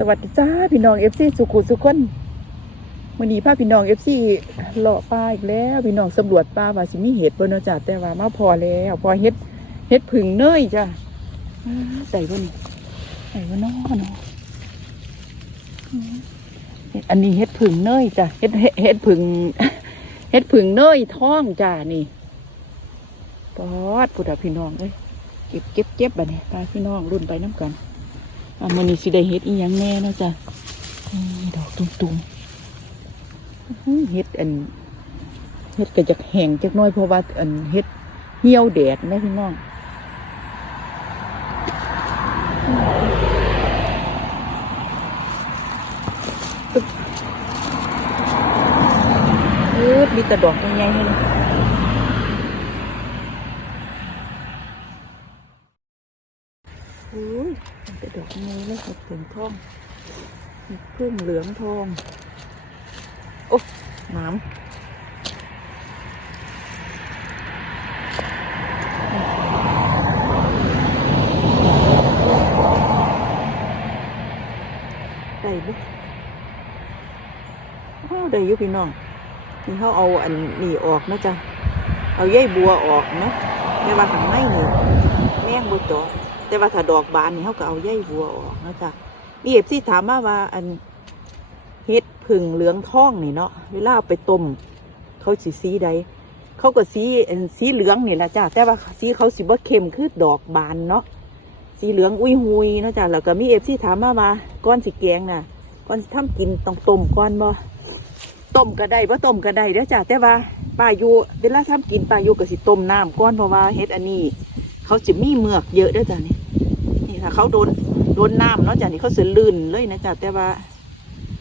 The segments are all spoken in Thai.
สวัสดีจ้าพี่น้องเอฟซีสุขุสุขคนวันนี้พาพี่น้องเอฟซีเลาะป่าอีกแล้วพี่น้องสำรวจป่าว่าสิมีเห็ดบนนจ้าแต่ว่ามาพอแล้วพอเห็ดเห็ดผึ่งเนยจ้าใส่บนใส่บนนอเนาะอืมอันนี้เห็ดผึ่งเนยจ้ะเห็ดเห็ดผึ่งเห็ดผึ่งเนยท้องจ้านี่ปอดพุทธพี่น้องเอ้ยเก็บเก็บเก็บบัดนี้พาพี่น้องรุ่นไปน้ำกัน อะมันนี่สิได้เฮ็ดอีหยังแน่เนาะจ้ะอืมดอกตุ่มๆอื้อเฮ็ดอันเฮ็ดก็จะแห้งจักหน้อยเพราะว่าอันเฮ็ดเหี่ยวแดดนะพี่น้องตึ๊บเออมีแต่ดอกใหญ่ๆเลย อุ้ยมันเป็นดอกไม้แล้วเห็ดเผืองทองเห็ดพึ่งเหลืองทอง โอ้หน้ำได้บุอ้ได้ยุพี่น้องนี่เขาเอาอันนี้ออกนะจ๊ะ เอาใยบัวออกนะไม่ว่าข้างในนี่แมงบัวจอ แต่ว่าถ้าดอกบานนี่เขาก็เอาใยบัวออกนะจ๊ะมีเอฟซีถามมาว่าอันเฮ็ดผึ่งเหลืองทองนี่เนาะเวลาไปต้มเขาสีสีใดเขาก็สีสีเหลืองนี่แหละจ้ะแต่ว่าสีเขาสีบ่เข้มคือดอกบานเนาะสีเหลืองอุ้ยหุยเนาะจ้ะแล้วก็มีเอฟซีถามมาว่าก้อนสีแกงน่ะก้อนสิทำกินต้องต้มก่อนบ่ต้มก็ได้บ่ต้มก็ได้เด้อจ้ะแต่ว่าป้าอยู่เวลาทำกินป้าอยู่ก็สิต้มน้ำก่อนเพราะว่าเฮ็ดอันนี้ เขาจะมีเมือกเยอะด้วยจ้ะนี่นี่ถ้าเขาโดนโดนน้ำเนาะจ้ะนี่เขาเสือลื่นเลยนะจ้ะแต่ว่า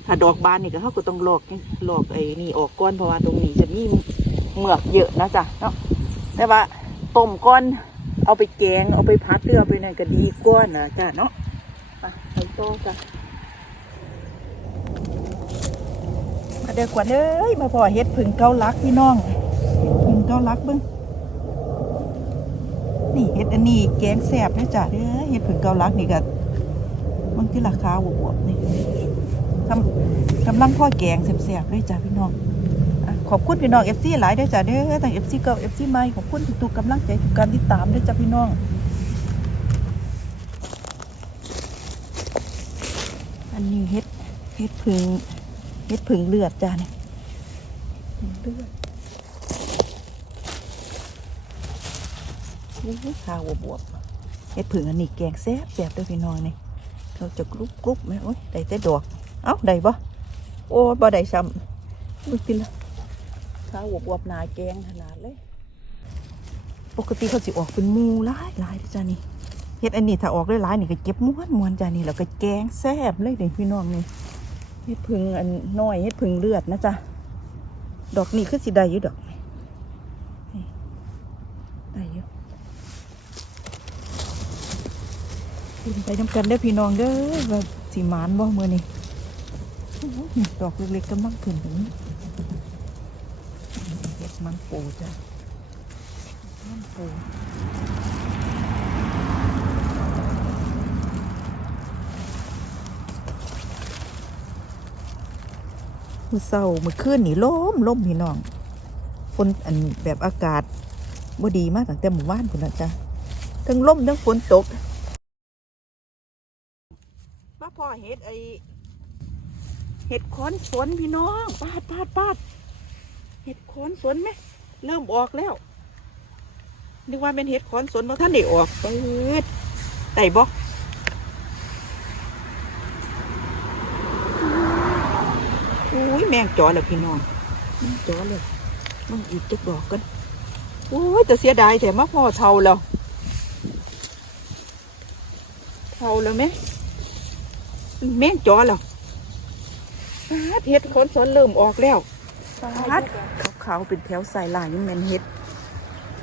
ถ้าดอกบานนี่ก็เขาก็ต้องหลอกหลอกไอ้นี่ออกก้อนเพราะว่าตรงนี้จะมีเมือกเยอะนะจ้ะเนาะแต่ว่าต้มก้อน เอาไปแกงเอาไปพัดเรือไปนั่นก็ดีก้อนนะจ้ะเนาะไปไปโตจ้ะมาเด็กกว่าเอ้ยมาพอเฮ็ดผึ่งเกาลักพี่น้องผึ่งเกาลักเบิ้ง นี่เห็ดอันนี้แกงแซ่บนะจ๊ะเด้อเห็ดผึ่งเกาลักนี่ก็มันที่ราคาบวบๆนี่กำกำลังพ่อแกงแซ่บๆเลยจ้ะพี่น้องขอบคุณพี่น้องเอฟซีหลายด้อจ้ะเด้อทั้งเอฟซีเก่าเอฟซีใหม่ขอบคุณทุกๆกำลังใจทุกการติดตามด้อจ้ะพี่น้องอันนี้เห็ดเห็ดผึ่งเห็ดผึ่งเลือดจ้ะเนี่ยผึ่งเลือด ข้าวบวบเฮ็ดผึ่งอันนี้แกงแซ่บแซ่บเด้วยพี่น้องนี่เขาจะกรุบกรุบไหมโอ้ยได้แต่ดอกเอ้าได้บ่โอ้บ่ได้ซ้ำมึงกินละข้าวบวบหนาแกงขนาดเลย ปกติเขาสิออกเป็นมูหลายหลายจ้านี่เฮ็ดอันนี้ถ้าออกได้หลายนี่ก็เก็บม้วนม้วนจ้านี่แล้วก็แกงแซ่บเลยเด้พี่น้องนี่เฮ็ดผึ่งอันน้อยเฮ็ดผึ่งเลือดนะจ๊ะดอกนี้คือสิได้อยู่ดอกนี่ได้อยู่ กิน ไปน้ำกันได้พี่น้องเด้อว่าสีมานบ่เมื่อนี่ดอกเล็กๆกำลังขึ้นถึงเห็ดมันปูจ้ะมันปูมือเศร้ามือคืนนี่ล้มล้มพี่น้องฝนอันแบบอากาศบ่ดีมากตั้งแต่หมู่บ้านพุ่นละจ้ะทั้งล่มทั้งฝนตก อเห็ดไอเห็ดขอนสนพี่น้องปาดปาดปาดเห็ดขอนสนไหมเริ่มออกแล้วนึกว่าเป็นเห็ดขอนสนเพราะท่านได้ออกเปิดไต่บอกอุ้ยแมงจอแล้วพี่น้องแมงจอเลยมันอีกจักดอกกันโอ้ยแต่เสียดายแต่มาพอเท่าแล้วเท่าแล้วไหม แม่งจอแล้วปาดเห็ดขนสนเริ่มออกแล้วปาดขาวๆเป็นแถวสายลายนี่แม่นเห็ด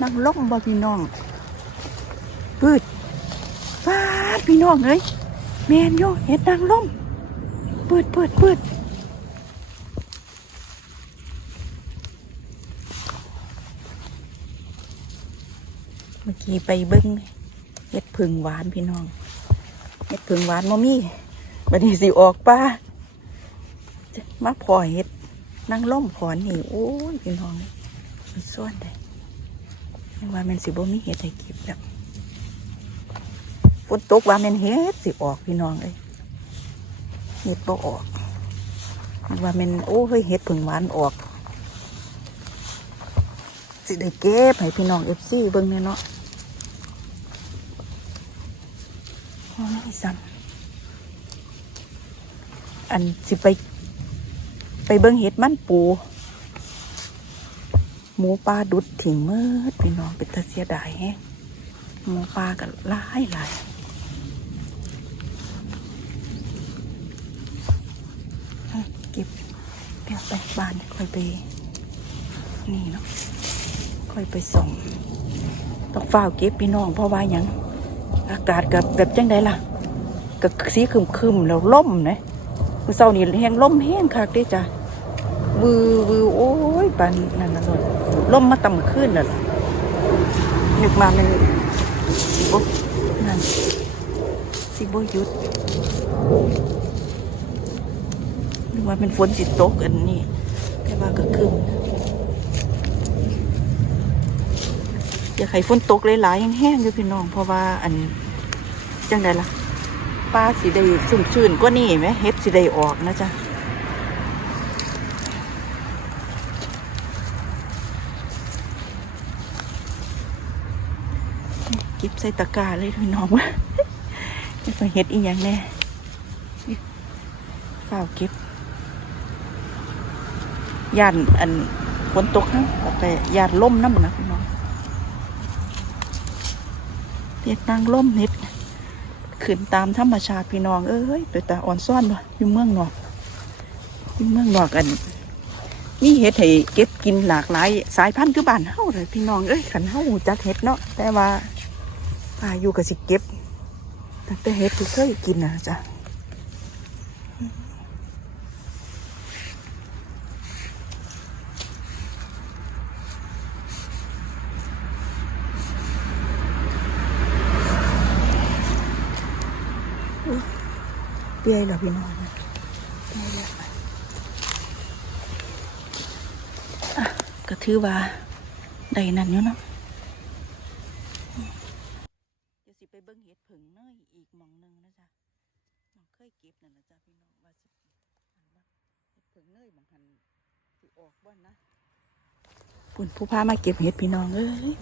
นั่งล่มบ่พี่น้องปืดปาดพี่น้องเอ้ยแม่นโยเห็ดนั่งล่มเปิดเปิดเปิดเมื่อกี้ไปเบิ้งเห็ดผึ่งหวานพี่น้องเห็ดผึ่งหวานมมี่ บัดนี้สิออกป่ามาพอเห็ดนั่งล่มขอนนี่โอ้ยพี่น้องมันส่วนได้ยังว่ามันสิบ่มีเห็ดให้เก็บแบบฝนตกว่ามันเห็ดสิออกพี่น้องเอ้ยเห็ดบ่ออกว่ามันโอ้เฮ้ยเห็ดผึ่งหวานออก สิได้เก็บให้พี่น้องเอฟซีเบิ่งแน่เนาะโอ้ยซ้ำ อันสิไป ไปเบิ่งเห็ดมันปู หมูปลาดุดถิ่งเมื่อพี่น้องเป็นตาเสียดายแฮะหมูปลากันหลายหลายเก็บเดี๋ยไปบ้านค่อยไป นี่เนาะค่อยไปส่งต้องฝ้าเก็บพี่น้องเพราะว่าหยังอากาศกับแบบจังไดล่ะกับสีคึมคึมๆแล้วล่มนะ เศร้านี่แห้งล่มแห้งคักเด้จ้ะวือวือโอ้ยปานนั่นน่ะล่มมาต่ำขึ้นน่ะล่ะนึกมามันสิบนั่นสิบหยุดนึกว่าเป็นฝนจิตตกอันนี้แต่ว่าก็คึมอยากให้ฝนตกหลายๆแห้งๆอยู่พี่น้อง เพราะว่าอันจังไดล่ะ ปลาสีได้สุ่มชื่นกว่านี่ไหมเฮ็ดสีได้ออกนะจ๊ะก็บใส่ตะกาเลยพี่น้องว่าจะไปเฮ็ดอีหยังแน่ฝ้าวเก็บย่านอันฝนตกนะแล้วก็ย่านล่มน้ำนะพี่น้องเฮ็ดนางล่มเฮ็ด ขึ้นตามธรรมชาติพี่น้องเอ้ยแต่อ่อนซ่อนบ่อยู่เมืองนอกอยู่เมืองนอกกันนี่เห็ดให้เก็บกินหลากหลาย สายพันธุ์คือบ้านเฮาเลยพี่น้องเอ้ยขันเฮาหูจักเห็ดเนาะแต่ว่าอาอยู่ก็สิเก็บแต่เห็ดที่เคยกินนะจ้ะ เปียแล้วพี่น้องเปียแล้วอะก็ถือว่าได้นั่นอยู่เนาะเดี๋ยวสิไปเบิ่งเห็ดผึ่งเนยอีกหมองหนึงนะจ๊ะน้องเคยเก็บนั่นนะจ๊ะพี่น้องว่าสิอันว่าเห็ดผึ่งเนยบางหันสิออกบ่นะปุ่นผู้พามาเก็บเห็ดพี่น้องเอ้ย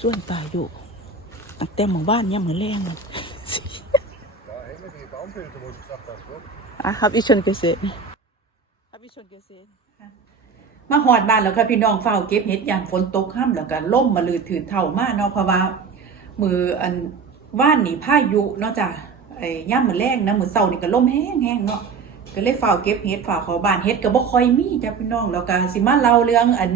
ส่วนตายอยู่ตั้งแต่หมู่บ้านยังเหมือนแรงมัน อะครับอีชนเกษตรครับอีชนเกษตรมาหอดบ้านแล้วค่ะพี่น้องเฝ้าเก็บเห็ดอย่างฝนตกห้ามแล้วก็ล่มมาลือถือเท่ามากเนาะเพราะว่ามืออันว่านนี่พายุเนาะจ้ะไอ้ย่ามมือแรงนะมือเสานี่ก็ล่มแห้งแห้งๆเนาะก็เลยเฝ้าเก็บเห็ดฝ้าเขาบ้านเห็ดก็บ่ค่อยมีจ้ะพี่น้องแล้วก็สิมาเล่าเรื่องอัน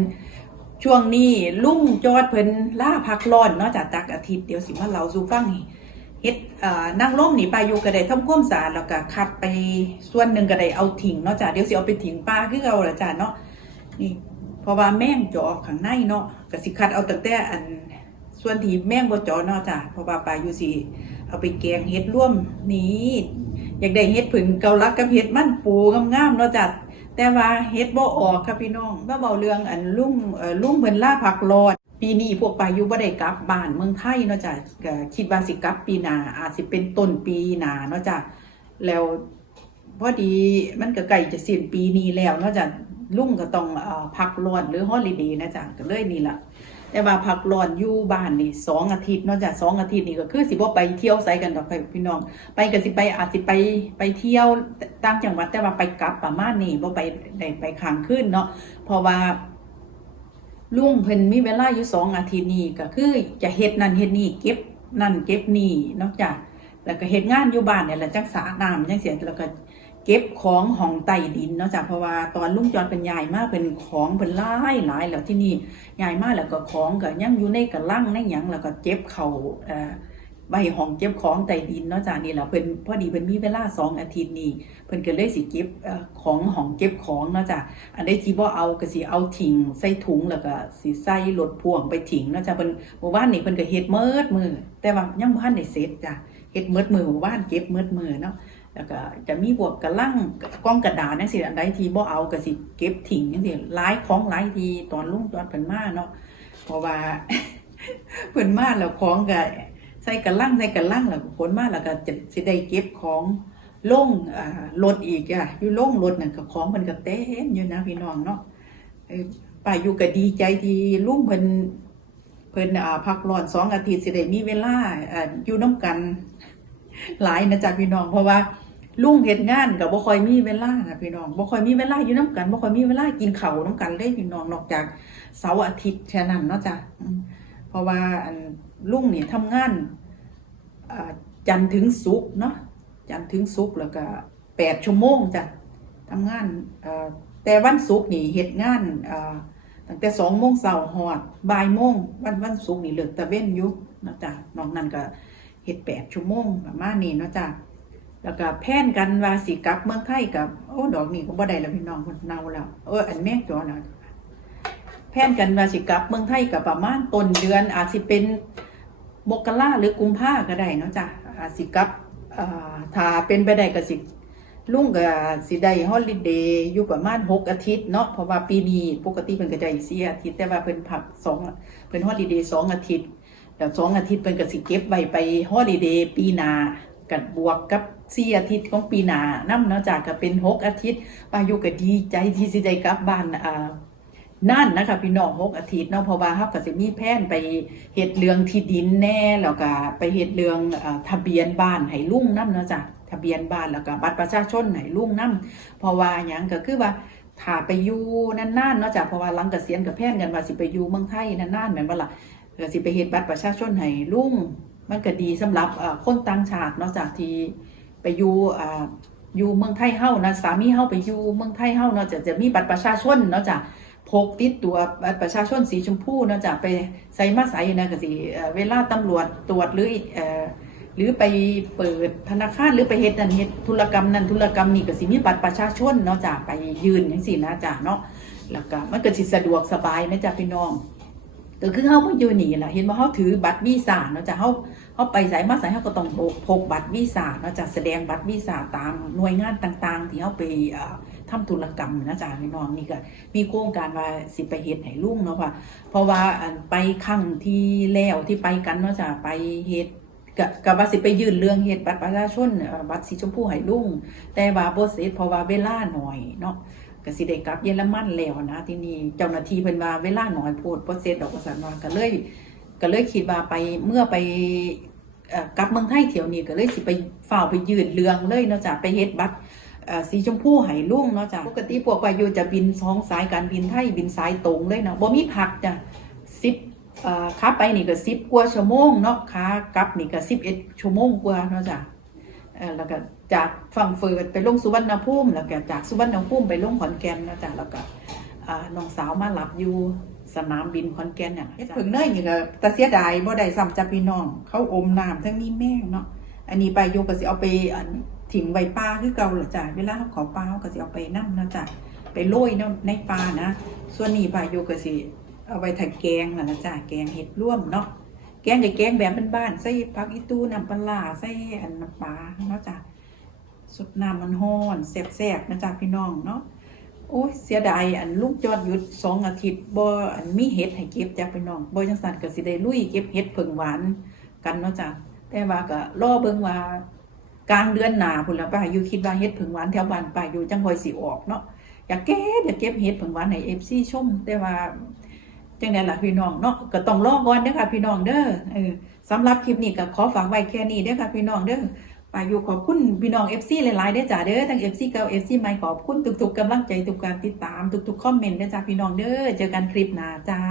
ช่วงนี้ลุงจอดเพิ่นล่าพักร้อนเนาะจ้ะตักอาทิตย์เดียวสิมาเล่าสู่ฟังนี่ เฮ็ดนั่งล่มหนี่ไปอยู่ก็ได้ทำความสาดแล้วก็คัดไปส่วนหนึ่งก็ไดเอาทิ้งเนาะจ้ะเดี๋ยวสิเอาไปทิ้งป่าคือเอาละจ้ะเนาะนี่เพราะว่าแม่งจะออกข้างในเนาะก็สิคัดเอาตั้งแต่อันส่วนที่แม่งบ่จอเนาะจ้ะเพราะว่าปลาอยู่สิเอาไปแกงเฮ็ดร่วมนี่อยากได้เฮ็ดผึ่งเกาลักกับเฮ็ดมันปูงามๆเนาะจ้ะแต่ว่าเฮ็ดบ่ออกค่ะพี่น้องมาเบาเรื่องอันลุงเอ่อลุงเพิ่นล่าผักรอด ปีนี้พวกปาอยู่บ่ได้กลับบ้านเมืองไทยเนาะจ้ะก็คิดว่าสิกลับปีหน้าอาจสิเป็นต้นปีหน้าเนาะจ้ะแล้วพอดีมันก็ใกล้จะสิ้นปีนี้แล้วเนาะจ้ะลุงก็ต้องอพักร้อนหรือฮอลิเดย์นะจ้ะก็เลยนี่ละแต่ว่าพักร้อนอยู่บ้านนี่สองอาทิตย์เนอกจากสองอาทิตย์นี่ก็คือสิบ่ไปเที่ยวไสกันดอกค่ะพี่น้อง ไปก็สิไปอาจสิไปไปเที่ยวตางจังหวัดแต่ว่าไปกลับประมาณนี้บ่ไปได้ไปค้างคืนเนาะเพราะว่า ลุงเพิ่นมีเวลาอยู่สองอาทิตย์นี่ก็คือจะเฮ็ดนั่นเฮ็ดนี่เก็บนั่นเก็บนี่นอกจากแล้วก็เฮ็ดงานอยู่บ้านเนี่ยแหละจังสาน้ำจังเสียแล้วก็เก็บของห้องใต้ดินเนาะจากเพราะว่าตอนลุงจอนเป็นใหญ่มากเป็นของเป็นหลายหลายแล้วที่นี่ใหญ่มากแล้วก็ของก็ยังอยู่ในกระลังในหยังแล้วก็เก็บเขาเอ่อ ใบห้องเก็บของใต้ดินเนาะจ้ะนี่แหละเพิ่นพอดีเพิ่นมีเวลาสองอาทิตย์นี้เพิ่นก็เลยสิเก็บของห้องเก็บของเนาะจ้ะอันใดที่บ่เอาก็สิเอาทิ้งใส่ถุงแล้วก็สิใส่รถพ่วงไปทิ้งเนาะจ้ะเพิ่นเมื่อวานนี้เพิ่นก็เฮ็ดเมิดมือแต่ว่ายังบ่ทันได้เสร็จจ้ะเฮ็ดเมิดมือเมื่อวานเก็บเมิดมือเนาะแล้วก็จะมีพวกกระลังกล้องกระดาษนั่นสิอันใดที่บ่เอาก็สิเก็บทิ้งจังซี่หลายของหลายทีตอนลุงจอดเพิ่นมาเนาะเพราะว่าเพิ่นมาแล้วของก็ ใส่กระลังใส่กระลังแล้วผลมาแล้วก็จะสิได้เก็บของลงอ่ารถอีกอะอยู่ล่งรถนั่นก็ของเพิ่นก็เต็มอยู่นะพี่น้องเนาะป้าอยู่ก็ดีใจที่ลุงเพิ่นเพิ่นอ่าพักร้อนสองอาทิตย์สิได้มีเวลาอ่าอยู่น้กันหลายนะจ๊ะพี่น้องเพราะว่าลุงเฮ็ดงานก็บ่ค่อยมีเวลาค่ะพี่น้องบ่ค่อยมีเวลาอยู่น้กันบ่ค่อยมีเวลากินข้าวน้กันเลยพี่น้องนอกจากเสาร์อาทิตย์แค่นั้นเนาะจ้ะเพราะว่าอัน ลุงนี่ทำงานจันทึงศุกเนาะจันทึงศุกแล้วก็8ชั่วโมงจ้ะทำงานแต่วันศุกร์นี่เฮ็ดงานตั้งแต่2โมงเช้าฮอดบ่ายโมงวันวันศุกร์นี่เลิกตะเว้นอยู่นะจ้ะนอกนั้นก็เฮ็ดแปดชั่วโมงประมาณนี้นะจ้ะแล้วก็แพนกันว่าสิกลับเมืองไทยกับโอ้ดอกนี่ก็บ่ได้แล้วพี่น้องคนเนาแล้วเอออันแม่จอแล้วแพนกันว่าสิกลับเมืองไทยกับประมาณต้นเดือนอาจสิเป็น มกราหรือกุมภาก็ได้เนาะจ้ะอาสิกับอ่าถ้าเป็นไปได้ก็สิลุงก็สิได้ฮอลิเดย์อยู่ประมาณหกอาทิตย์เนาะเพราะว่าปีนี้ปกติเพิ่นก็ได้4อาทิตย์แต่ว่าเพิ่นพักสองเพิ่นฮอลิเดย์สองอาทิตย์แล้วสองอาทิตย์เพิ่นก็สิเก็บไว้ไปฮอลิเดย์ปีหน้ากันบวกกับสี่อาทิตย์ของปีหน้านำเนาะจากก็เป็นหกอาทิตย์ปายุก็ดีใจที่สิได้กลับบ้านอ่า นั่นนะคะพี่น้องหกอาทิตย์เนาะเพราะว่าเฮาก็สิมีแผนไปเฮ็ดเรื่องที่ดินแน่แล้วก็ไปเฮ็ดเรื่องอ่าทะเบียนบ้านให้ลุงนํเนาะจ้ะทะเบียนบ้านแล้วก็บัตรประชาชนให้ลุงนํเพราะว่าหยังก็คือว่าถ้าไปอยู่นานๆเนาะจ้ะเพราะว่าหลังเกษียณก็แพนกันว่าสิไปอยู่เมืองไทยนานๆแม่นบ่ล่ะก็สิไปเฮ็ดบัตรประชาชนให้ลุงมันก็ดีสำหรับคนต่างชาติเนาะจากที่ไปอยู่อ่าอยู่เมืองไทยเฮานะสามีเฮาไปอยู่เมืองไทยเฮาเนาะจะจะมีบัตรประชาชนเนาะจ้ะ พกติดตัวบัตรประชาชนสีชมพูเนาะจ้ะไปใส่มาใส่นะก็สิเวลาตำรวจตรวจหรือเอ่อหรือไปเปิดธนาคารหรือไปเฮ็ดนั่นเฮ็ดธุรกรรมนั่นธุรกรรมนี่ก็สิมีบัตรประชาชนเนาะจ้ะไปยืนจังซี่นะจ้ะเนาะแล้วก็มันก็สิสะดวกสบายนะจ้ะพี่น้องก็คือเขาบ่อยู่นี่แหละเห็นว่าเขาถือบัตรวีซ่าเนาะจ้ะเขาเขาไปไสมาไสเขาก็ต้องพกบัตรวีซ่าเนาะจ้ะแสดงบัตรวีซ่าตามหน่วยงานต่างๆ ที่เขาไปเอ่อ ทำธุรกรรมนะจ๊ะพี่น้องนี่ก็มีโครงการว่าสิไปเฮ็ดให้ลุงเนาะว่าเพราะว่าไปครั้งที่แล้วที่ไปกันเนาะจ้ะไปเฮ็ดก็ก็ว่าสิไปยื่นเรื่องเฮ็ดบัตรประชาชนบัตรสีชมพูให้ลุงแต่ว่าบ่เสร็จเพราะว่าเวลาหน้อยเนาะก็สิได้กลับเยอรมันแล้วนะที่นี่เจ้าหน้าที่เพิ่นว่าเวลาหน้อยโพดบ่เสร็จดอกว่าซั่นว่าก็เลยก็เลยคิดว่าไปเมื่อไปกลับเมืองไทยเที่ยวนี้ก็เลยสิไปฝ้าไปยืดเรื่องเลยเนาะจ้ะไปเฮ็ดบัตร สีชมพูให้ลุงเนาะจ้ะปกติพวกวายุจะบินสองสายการบินไทยบินสายตรงเลยเนาะบ่มีพักจ้ะ10เอ่อขาไปนี่ก็10กว่าชั่วโมงเนาะขากลับนี่ก็11ชั่วโมงกว่าเนาะจ้ะแล้วก็จากฝั่งเฟิร์ดไปลงสุวรรณภูมิแล้วก็จากสุวรรณภูมิไปลงขอนแก่นนะจ๊ะแล้วก็น้องสาวมารับอยู่สนามบินขอนแก่นเนี่ยเฮ็ดถึงเนยนี่ก็ตะเสียดายบ่ได้ซ้ำจ้ะพี่น้อง เขาอมน้ำทั้งมีแม่งเนาะอันนี้ไปโยก็สิเอาไปอัน ถิ่งไว้ป้าคือเก่าเหรอจ้ะเวลาเขาขอป้าเขาก็สิเอาไปนํนะจ๊ะไปโรยเนในปลานะ ส่วนนี้ไปโยก็สิเอาไว้ถักแกงนั่นนะจ๊ะแกงเห็ดร่วมเนาะแกงกับแกงแบบบ้านๆใส่ผักอีตู้น้ำปลาใส่อันน้ำปลาเนาะจ้ะสดน้ำมันห้อนแซ่บๆนะจ๊ะพี่น้องเนาะโอ้ยเสียดายอันลูกจอดหยุดสองอาทิตย์บ่อันมีเห็ดให้เก็บจ้ะพี่น้องบ่จังซั่นก็สิได้ลุยเก็บเห็ดเผิงหวานกันเนาะจ้ะแต่ว่าก็รอเบิ่งว่า กลางเดือนหนาพุ่นละป้าอยู่คิดว่าเห็ดเผิงหวานแถวบ้านป้าอยู่จังคอยสิออกเนาะอยากเก็บอยากเก็บเห็ดเผิงหวานให้ FC ชมแต่ว่าจังได๋ล่ะพี่น้องเนาะก็ต้องรอก่อนเด้อค่ะพี่น้องเด้อเออสำหรับคลิปนี้ก็ขอฝากไว้แค่นี้เด้อค่ะพี่น้องเด้อปาอยู่ขอบคุณพี่น้อง FC หลายๆเด้อจ้าเด้อทั้ง FC เก่า FC ใหม่ขอบคุณทุกๆกำลังใจทุกการติดตามทุกๆคอมเมนต์เด้อจ้าพี่น้องเด้อเจอกันคลิปหน้าจ้า